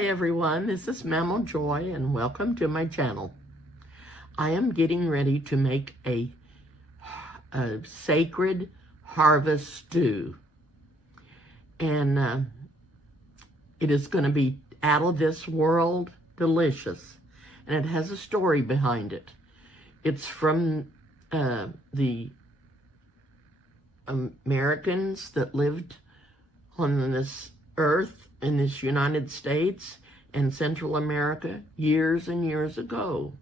Hi everyone, this is Mammal Joy and welcome to my channel. I am getting ready to make a sacred harvest stew. And it is going to be out of this world delicious. And it has a story behind it. It's from the Americans that lived on this earth in this United States and Central America years and years ago.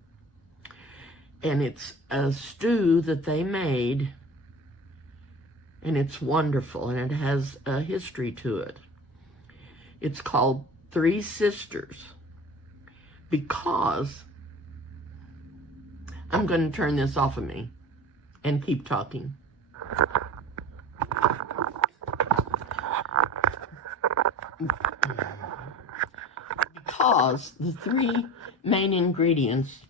And it's a stew that they made, and it's wonderful, and it has a history to it. It's called Three Sisters because I'm going to turn this off of me and keep talking. Because the three main ingredients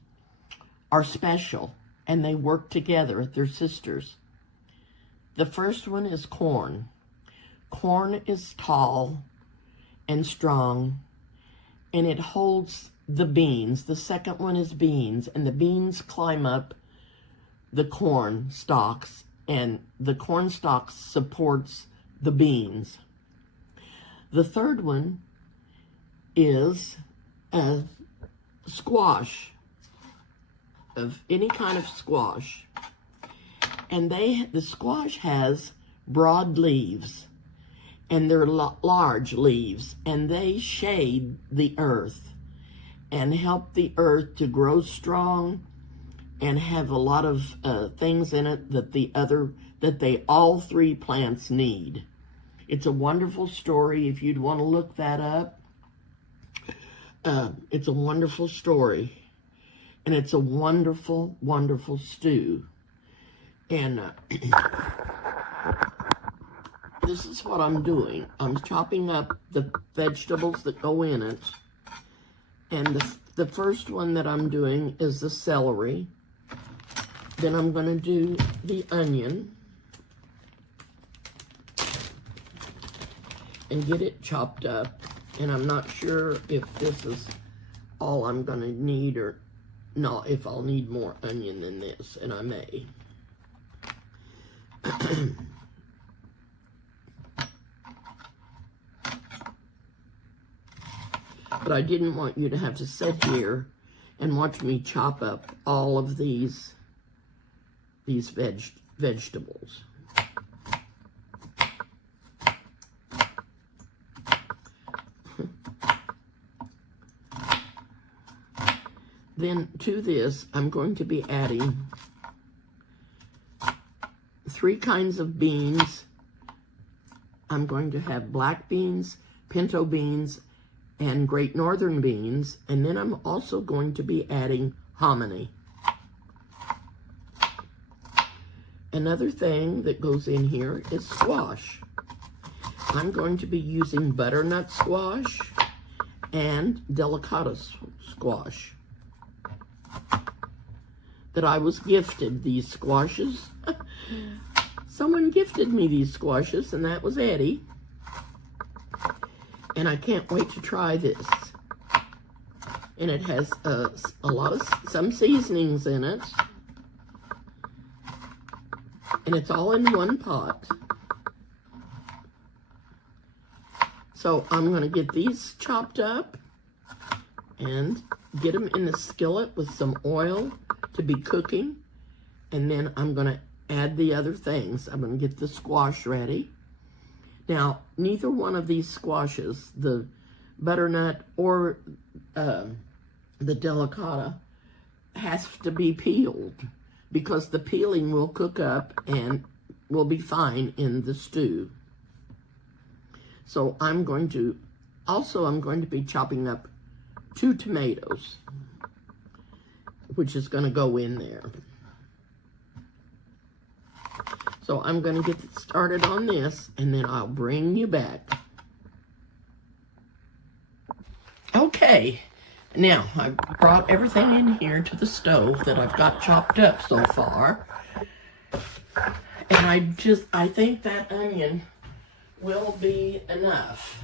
are special and they work together. They're sisters. The first one is corn. Corn is tall and strong and it holds the beans. The second one is beans, and the beans climb up the corn stalks and the corn stalks supports the beans. The third one is a squash, of any kind of squash. And the squash has broad leaves, and they're large leaves, and they shade the earth and help the earth to grow strong and have a lot of things in it that all three plants need. It's a wonderful story if you'd want to look that up. It's a wonderful story, and it's a wonderful, wonderful stew. And this is what I'm doing. I'm chopping up the vegetables that go in it. And the first one that I'm doing is the celery. Then I'm going to do the onion and get it chopped up. And I'm not sure if this is all I'm going to need or not, if I'll need more onion than this, and I may. But I didn't want you to have to sit here and watch me chop up all of these vegetables. Then to this, I'm going to be adding 3 kinds of beans. I'm going to have black beans, pinto beans, and great northern beans. And then I'm also going to be adding hominy. Another thing that goes in here is squash. I'm going to be using butternut squash and delicata squash. That I was gifted these squashes. Someone gifted me these squashes, and that was Eddie. And I can't wait to try this. And it has some seasonings in it. And it's all in one pot. So I'm going to get these chopped up and get them in the skillet with some oil to be cooking. And then I'm going to add the other things. I'm going to get the squash ready. Now, neither one of these squashes, the butternut or the delicata, has to be peeled, because the peeling will cook up and will be fine in the stew. So I'm going to be chopping up 2 tomatoes, which is going to go in there. So I'm going to get started on this, and then I'll bring you back. Okay, now I've brought everything in here to the stove that I've got chopped up so far. And I think that onion will be enough.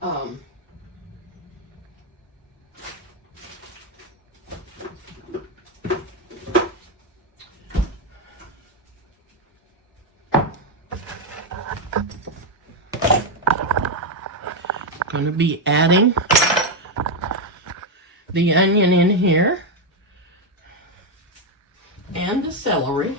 Um, going to be adding the onion in here and the celery.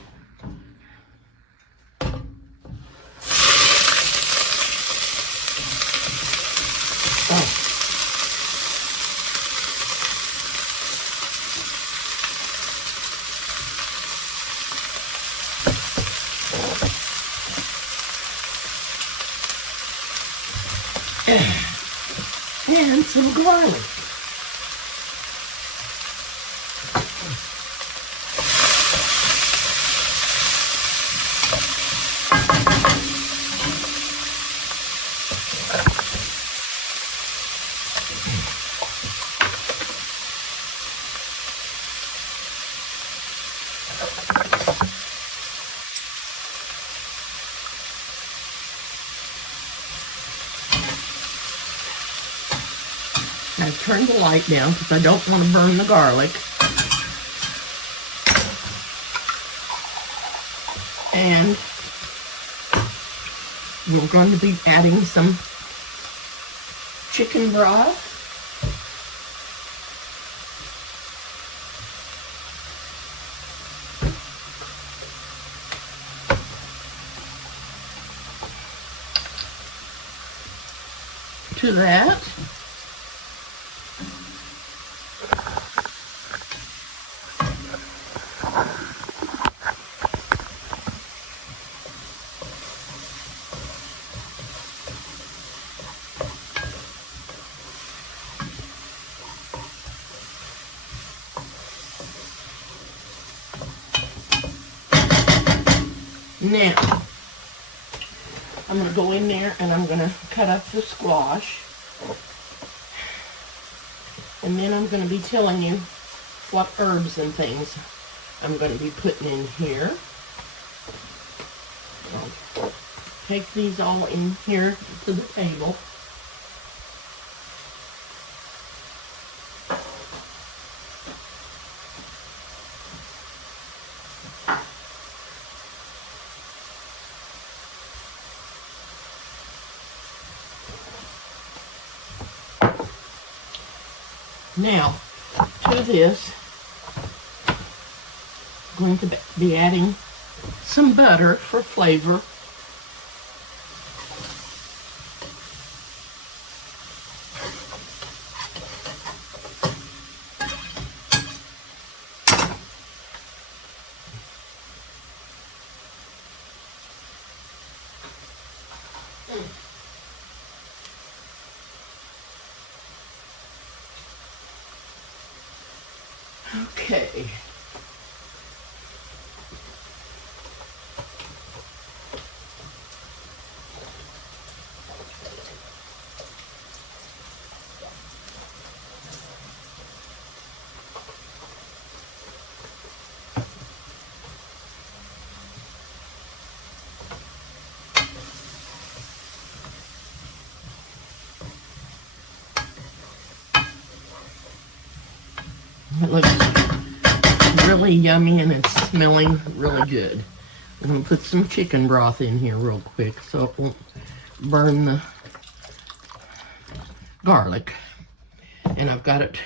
And some garlic. I turn the light down because I don't want to burn the garlic. And we're going to be adding some chicken broth. To that. Now, I'm going to go in there and I'm going to cut up the squash. And then I'm going to be telling you what herbs and things I'm going to be putting in here. I'll take these all in here to the table. Now, to this, I'm going to be adding some butter for flavor. Okay. It looks really yummy and it's smelling really good. I'm going to put some chicken broth in here real quick so it won't burn the garlic. And I've got it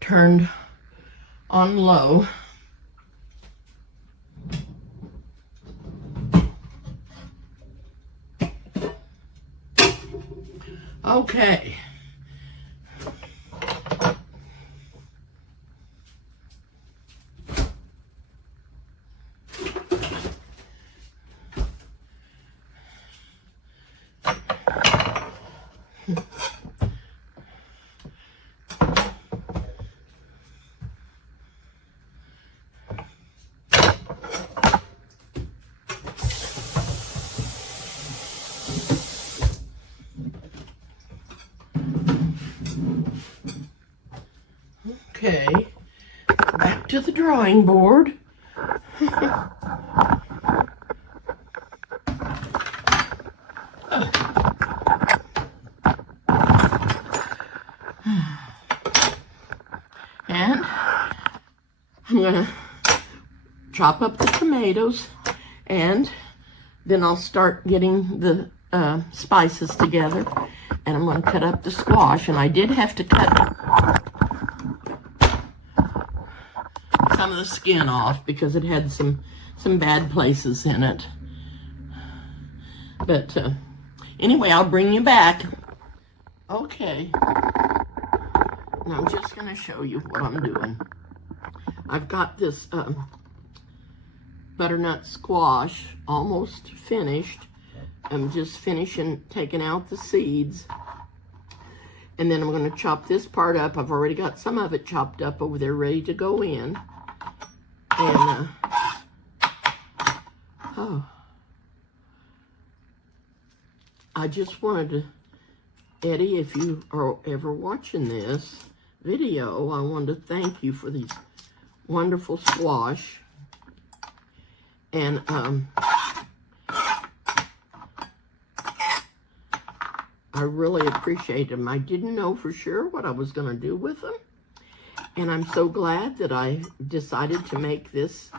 turned on low. Okay. Okay, back to the drawing board. going to chop up the tomatoes, and then I'll start getting the spices together, and I'm going to cut up the squash. And I did have to cut some of the skin off because it had some bad places in it. But anyway, I'll bring you back. Okay, and I'm just going to show you what I'm doing. I've got this butternut squash almost finished. I'm just finishing taking out the seeds. And then I'm going to chop this part up. I've already got some of it chopped up over there ready to go in. And, I just wanted to, Eddie, if you are ever watching this video, I wanted to thank you for these wonderful squash. And I really appreciate them. I didn't know for sure what I was going to do with them. And I'm so glad that I decided to make this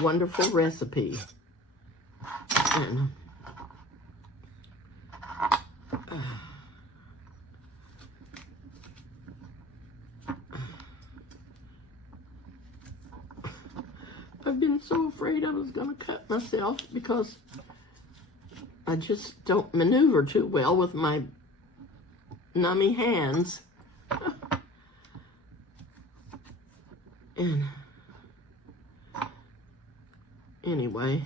wonderful recipe. And, I've been so afraid I was going to cut myself because I just don't maneuver too well with my nummy hands. And anyway,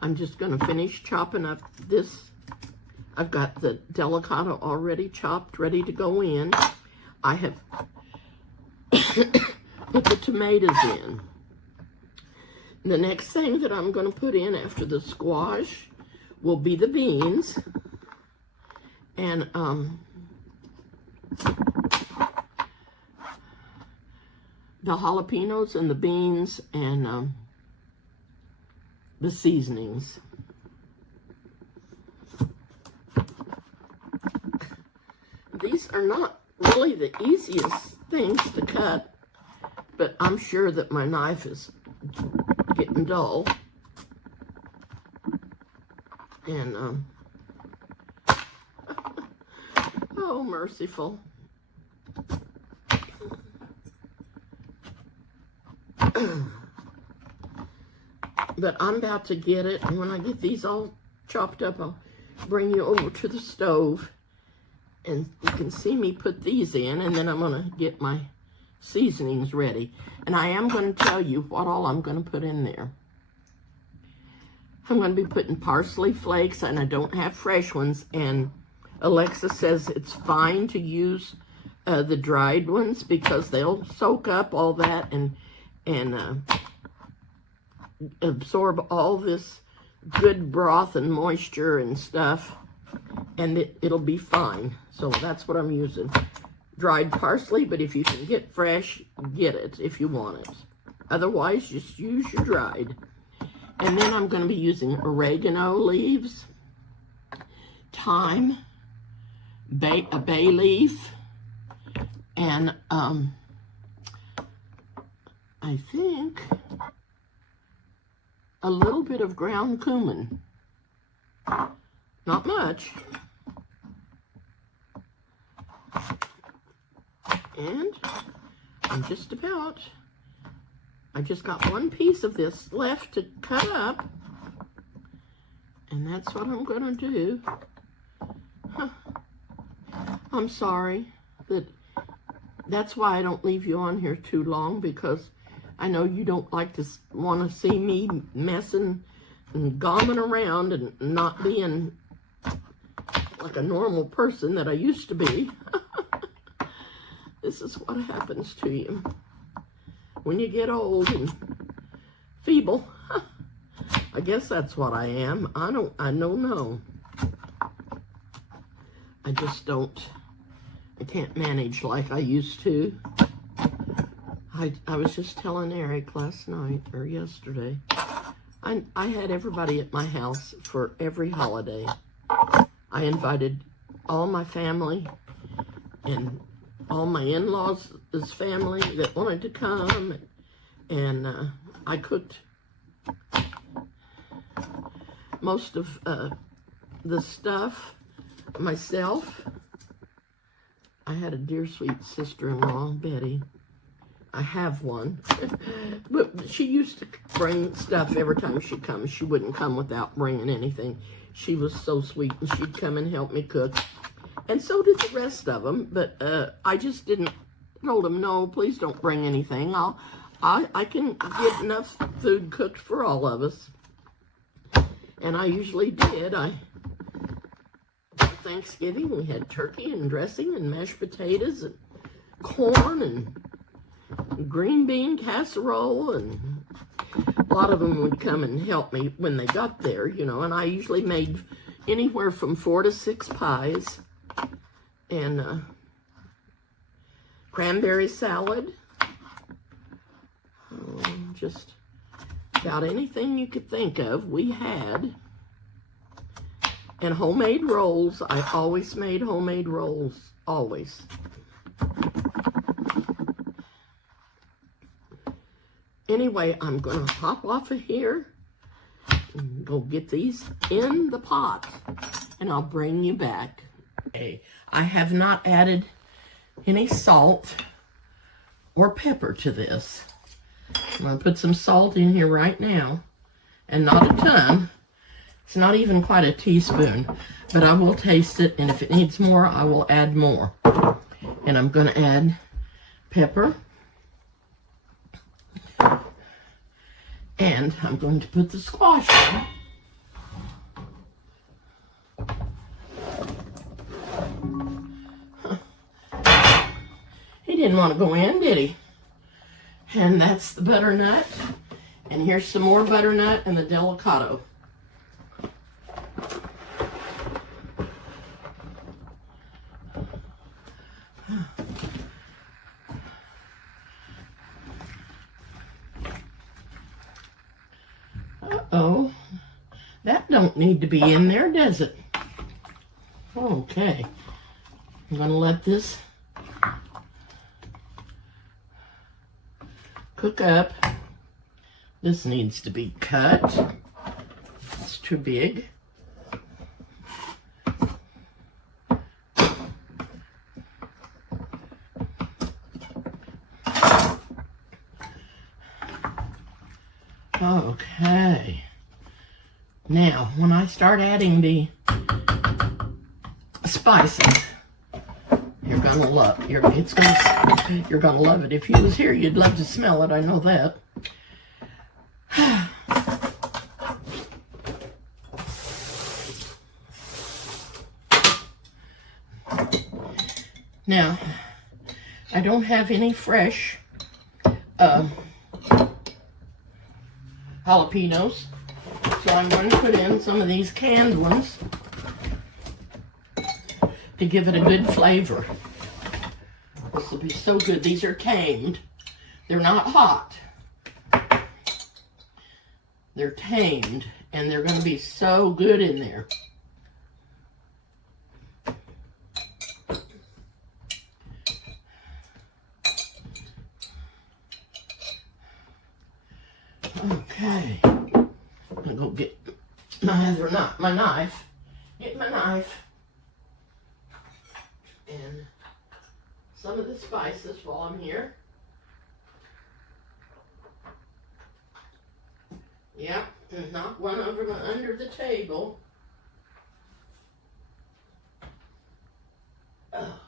I'm just going to finish chopping up this. I've got the delicata already chopped, ready to go in. I have put the tomatoes in. The next thing that I'm going to put in after the squash will be the beans. And the jalapenos and the beans and the seasonings. These are not really the easiest things to cut, but I'm sure that my knife is getting dull. And oh, merciful. But I'm about to get it, and when I get these all chopped up, I'll bring you over to the stove, and you can see me put these in, and then I'm going to get my seasonings ready. And I am going to tell you what all I'm going to put in there. I'm going to be putting parsley flakes, and I don't have fresh ones, and Alexa says it's fine to use the dried ones because they'll soak up all that and absorb all this good broth and moisture and stuff, and it'll be fine. So that's what I'm using. Dried parsley, but if you can get fresh, get it if you want it. Otherwise, just use your dried. And then I'm going to be using oregano leaves, thyme, a bay leaf, and I think a little bit of ground cumin. Not much. And I'm just about, I just got one piece of this left to cut up, and that's what I'm going to do. I'm sorry that's why I don't leave you on here too long, because I know you don't like to want to see me messing and gomming around and not being like a normal person that I used to be. This is what happens to you when you get old and feeble. I guess that's what I am. I don't know. I just don't. I can't manage like I used to. I was just telling Eric last night or yesterday. I had everybody at my house for every holiday. I invited all my family and all my in-laws' family that wanted to come, And I cooked most of the stuff myself. I had a dear sweet sister-in-law, Betty. I have one. But she used to bring stuff every time she comes. She wouldn't come without bringing anything. She was so sweet, and she'd come and help me cook. And so did the rest of them. But I just didn't, told them, no, please don't bring anything. I can get enough food cooked for all of us. And I usually did. Thanksgiving, we had turkey and dressing and mashed potatoes and corn and green bean casserole, and a lot of them would come and help me when they got there, you know, and I usually made anywhere from 4 to 6 pies and cranberry salad, just about anything you could think of we had. And homemade rolls. I always made homemade rolls. Always. Anyway, I'm going to hop off of here and go get these in the pot. And I'll bring you back. Okay. I have not added any salt or pepper to this. I'm going to put some salt in here right now. And not a ton. It's not even quite a teaspoon, but I will taste it, and if it needs more, I will add more. And I'm going to add pepper. And I'm going to put the squash in. He didn't want to go in, did he? And that's the butternut. And here's some more butternut and the delicado. Uh-oh, that don't need to be in there, does it? Okay, I'm gonna let this cook up. This needs to be cut. It's too big. Okay. Now, when I start adding the spices, you're gonna love it. You're gonna love it. If you was here, you'd love to smell it. I know that. Now, I don't have any fresh jalapenos, so I'm going to put in some of these canned ones to give it a good flavor. This will be so good. These are tamed. They're not hot. They're tamed, and they're going to be so good in there. Okay, I'm gonna go get my knife. Get my knife and some of the spices while I'm here. Yep, and knock one over under the table. Oh.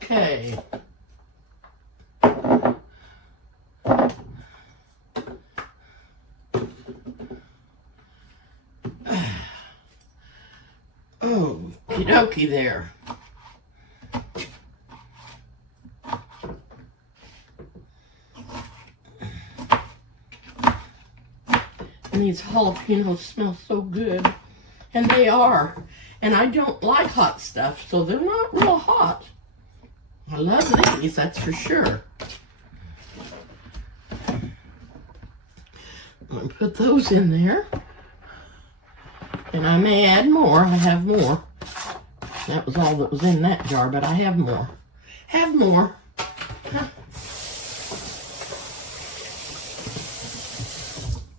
Okay. Oh, okie dokie there. And these jalapenos smell so good. And they are. And I don't like hot stuff, so they're not real hot. I love these, that's for sure. I'm going to put those in there. And I may add more. I have more. That was all that was in that jar, but I have more. Have more.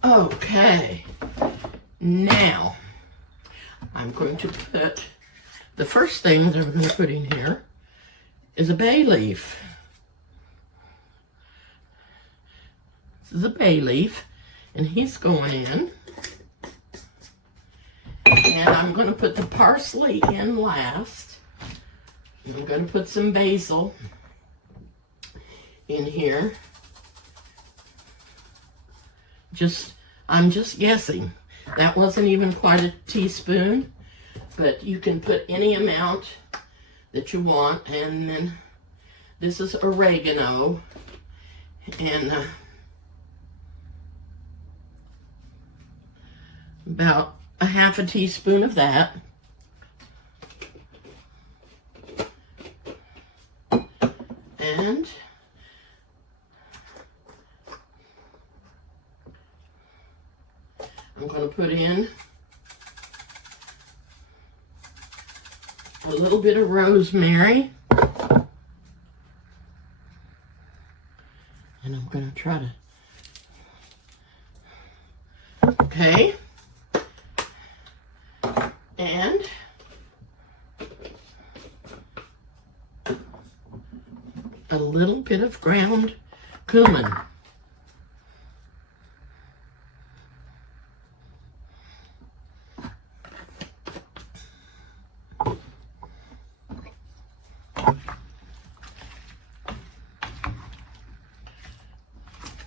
Okay. Now, I'm going to put, the first thing that I'm going to put in here is a bay leaf. This is a bay leaf, and he's going in. And I'm going to put the parsley in last. I'm going to put some basil in here. I'm just guessing. That wasn't even quite a teaspoon, but you can put any amount that you want. And then this is oregano, and about a half a teaspoon of that. And I'm going to put in a little bit of rosemary. And I'm going to try to, okay. And a little bit of ground cumin.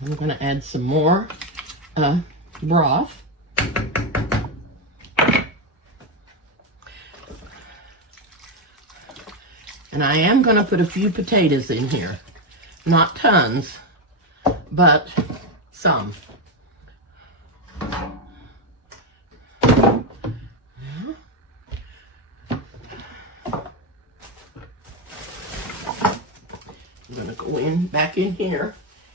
I'm going to add some more broth. And I am going to put a few potatoes in here. Not tons, but some. I'm going to go back in here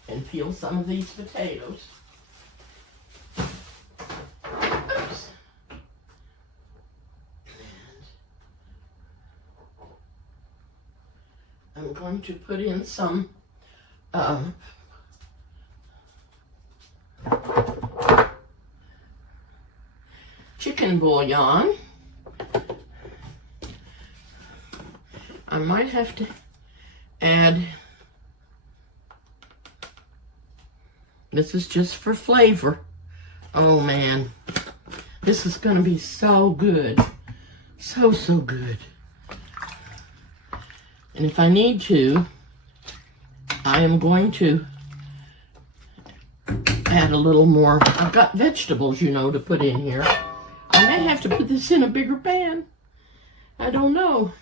and peel some of these potatoes. Oops. I'm going to put in some chicken bouillon. I might have to add, this is just for flavor. Oh man, this is going to be so good. So good. And if I need to, I am going to add a little more. I've got vegetables, you know, to put in here. I may have to put this in a bigger pan. I don't know.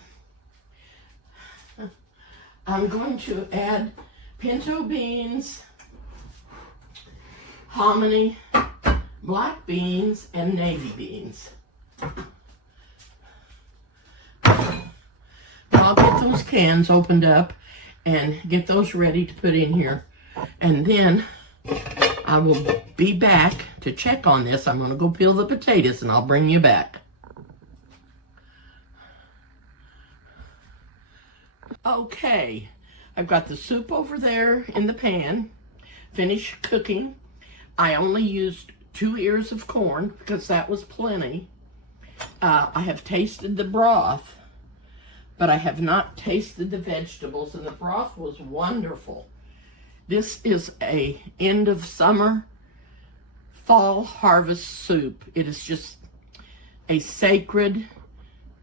I'm going to add pinto beans, hominy, black beans, and navy beans. I'll get those cans opened up and get those ready to put in here. And then I will be back to check on this. I'm going to go peel the potatoes and I'll bring you back. Okay, I've got the soup over there in the pan, finished cooking. I only used 2 ears of corn because that was plenty. I have tasted the broth, but I have not tasted the vegetables, and the broth was wonderful. This is a end of summer, fall harvest soup. It is just a sacred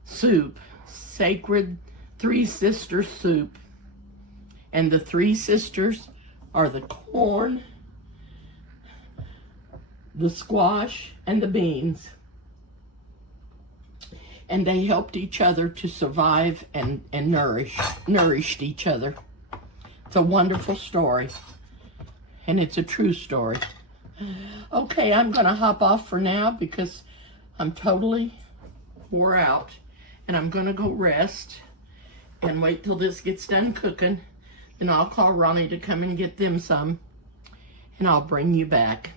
soup, sacred Three Sisters soup. And the Three Sisters are the corn, the squash, and the beans. And they helped each other to survive and nourished each other. It's a wonderful story. And it's a true story. Okay, I'm going to hop off for now because I'm totally wore out. And I'm going to go rest and wait till this gets done cooking. Then I'll call Ronnie to come and get them some. And I'll bring you back.